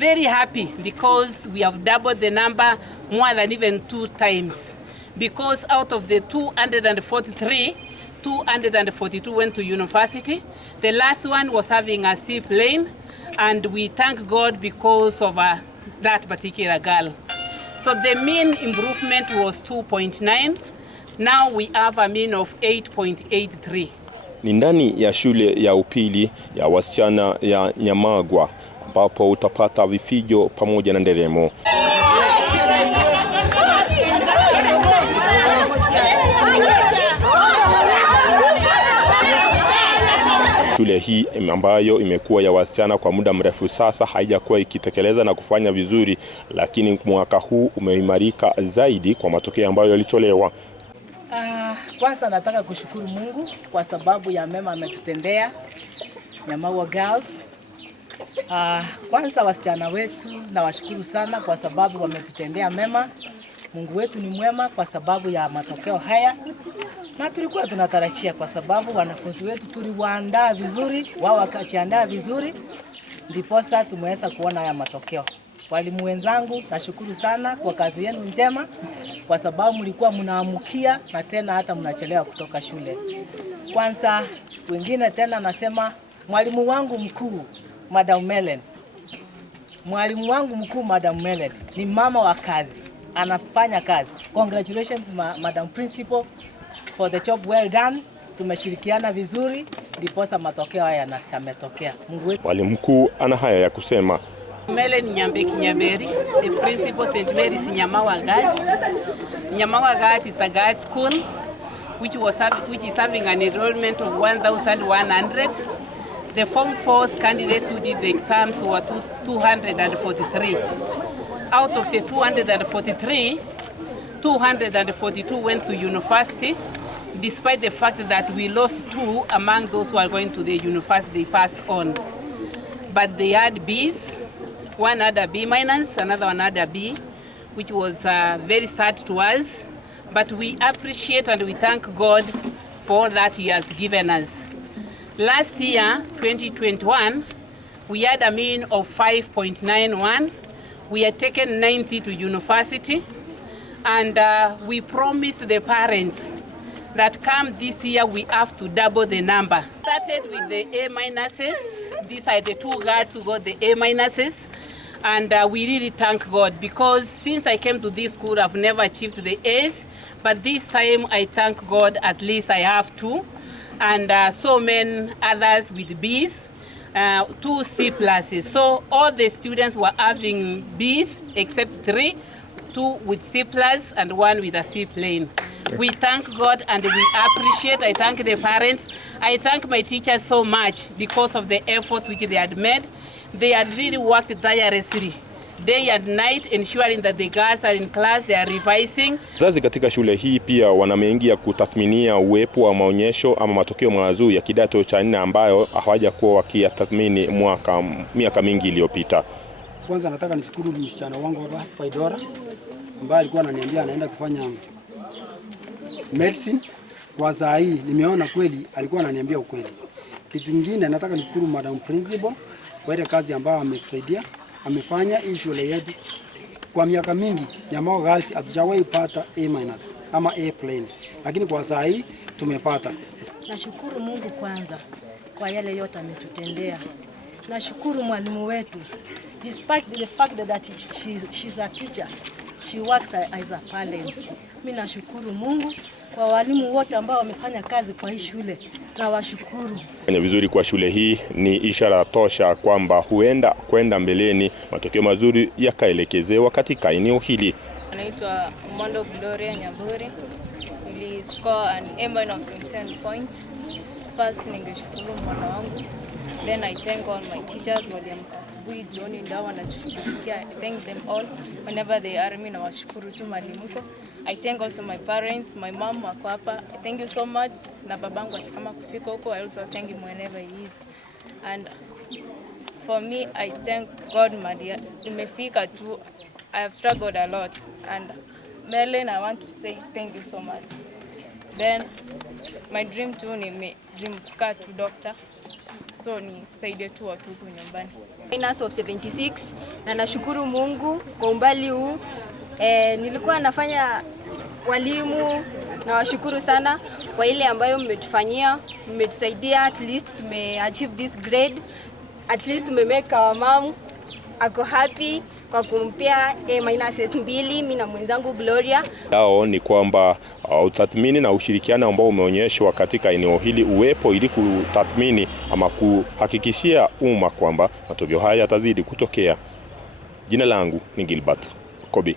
very happy because we have doubled the number more than even 2 times. Because out of the 243, 242 went to university. The last one was having a seaplane, and we thank God because of that particular girl. So the mean improvement was 2.9. Now we have a mean of 8.83. Ni ndani ya shule ya upili ya wasichana ya Nyamagwa ambapo utapata vifijo pamoja na nderemo. Shule hii ambayo imekuwa ya wasichana kwa muda mrefu sasa haijakuwa ikitekeleza na kufanya vizuri, lakini mwaka huu umeimarika zaidi kwa matokeo ambayo yalitolewa. Kwanza nataka kushukuru Mungu kwa sababu ya mema ametutendea Nyamagwa Girls. Kwanza wasichana wetu na washukuru sana kwa sababu wametutendea mema. Mungu wetu ni mwema kwa sababu ya matokeo haya. Na tulikuwa tunatarajia kwa sababu wanafunzi wetu tuliwaandaa vizuri, wao wakajiandaa vizuri, ndiposa tumeweza kuona haya matokeo. Walimu wenzangu, nashukuru sana kwa kazi yenu njema kwa sababu mlikuwa mnaamukia na tena hata mnachelewa kutoka shule. Kwanza wengine tena nasema mwalimu wangu mkuu Madam Melen. Mwalimu wangu mkuu Madam Melen ni mama wa kazi. Anafanya kazi. Congratulations Madam Principal for the job well done. Tumeshirikiana vizuri ndiposa matokeo haya yametokea. Mwalimu mkuu ana haya ya kusema. Melen Nyamberi, the principal St. Mary's Nyamagwa Girls. Nyamagwa Girls is a girls' school which is having an enrollment of 1,100. The Form 4 candidates who did the exams were 243. Out of the 243, 242 went to university, despite the fact that we lost 2 among those who are going to the university, they passed on. But they had B's. One had a B minus, another one had a B, which was very sad to us. But we appreciate and we thank God for all that He has given us. Last year, 2021, we had a mean of 5.91. We had taken 90 to university, and we promised the parents that come this year we have to double the number. Started with the A minuses. These are the 2 girls who got the A minuses. And we really thank God because since I came to this school, I've never achieved the A's. But this time I thank God at least I have 2. And so many others with B's, 2 C pluses. So all the students were having B's except 3, 2 with C plus and 1 with a C plane. We thank God and we appreciate. I thank the parents. I thank my teachers so much because of the efforts which they had made. They had really worked tirelessly, day and night, ensuring that the girls are in class, they are revising. Wazazi katika shule hii pia wameingia kutathminia uwepo wa maonyesho ama matokeo mazuri ya kidato cha 4 ambayo hawajakuwa wakiyatathmini miaka mingi iliyopita. Kwanza nataka nishukuru msichana wangu hapa Faidora ambaye alikuwa ananiambia anaenda kufanya medicine. Kwa saa hii nimeona kweli alikuwa ananiambia ukweli. Kitu kingine nataka nishukuru Madam Principal kwa ile kazi ambayo ametusaidia, amefanya hii shule yetu kwa miaka mingi. Nyamagwa Girls hatujawahi pata A- ama A plane, lakini kwa saa hii tumepata. Nashukuru Mungu kwanza kwa yale yote ametutendea. Nashukuru mwalimu wetu. Despite the fact that she's a teacher, she works as a parent. Mimi nashukuru Mungu kwa walimu wote ambao wamefanya kazi kwa hii shule, na washukuru. Kufanya vizuri kwa shule hii ni ishara tosha kwamba huenda kwenda mbeleni matokeo mazuri yakaelekezewa katika eneo hili. Naitwa Mondo Gloria Nyamburi. Nili score an A- of 7 points. First ningeshukuru mwana wangu. Then I thank all my teachers, waliamka asubuhi, jioni ndio wanatushughulikia. I thank them all whenever they are. Mimi nawashukuru tu mwalimuko. I thank also my parents, my mom wako hapa. Thank you so much. Na babangu hata kama kufika huko, I also thank him whenever he is. And for me, I thank God, Madia. Nimefika tu. I have struggled a lot. And Merlin, I want to say thank you so much. Then my dream too, dream kukaa tu doctor. So ni saidie tu watu huko nyumbani. Minus of 76 na nashukuru Mungu kwa umbali huu. Nilikuwa nafanya walimu na washukuru sana kwa ile ambayo mmetufanyia, mmetusaidia, at least tumeachieve this grade, at least tumemake our mom ako happy kwa kumpea -2 mimi na mwenzangu Gloria. Lao ni kwamba utathmini na ushirikiano ambao umeonyeshwa katika eneo hili uwepo ili kutathmini ama kuhakikishia umma kwamba matokeo haya yatazidi kutokea. Jina langu ni Gilbert Kobi.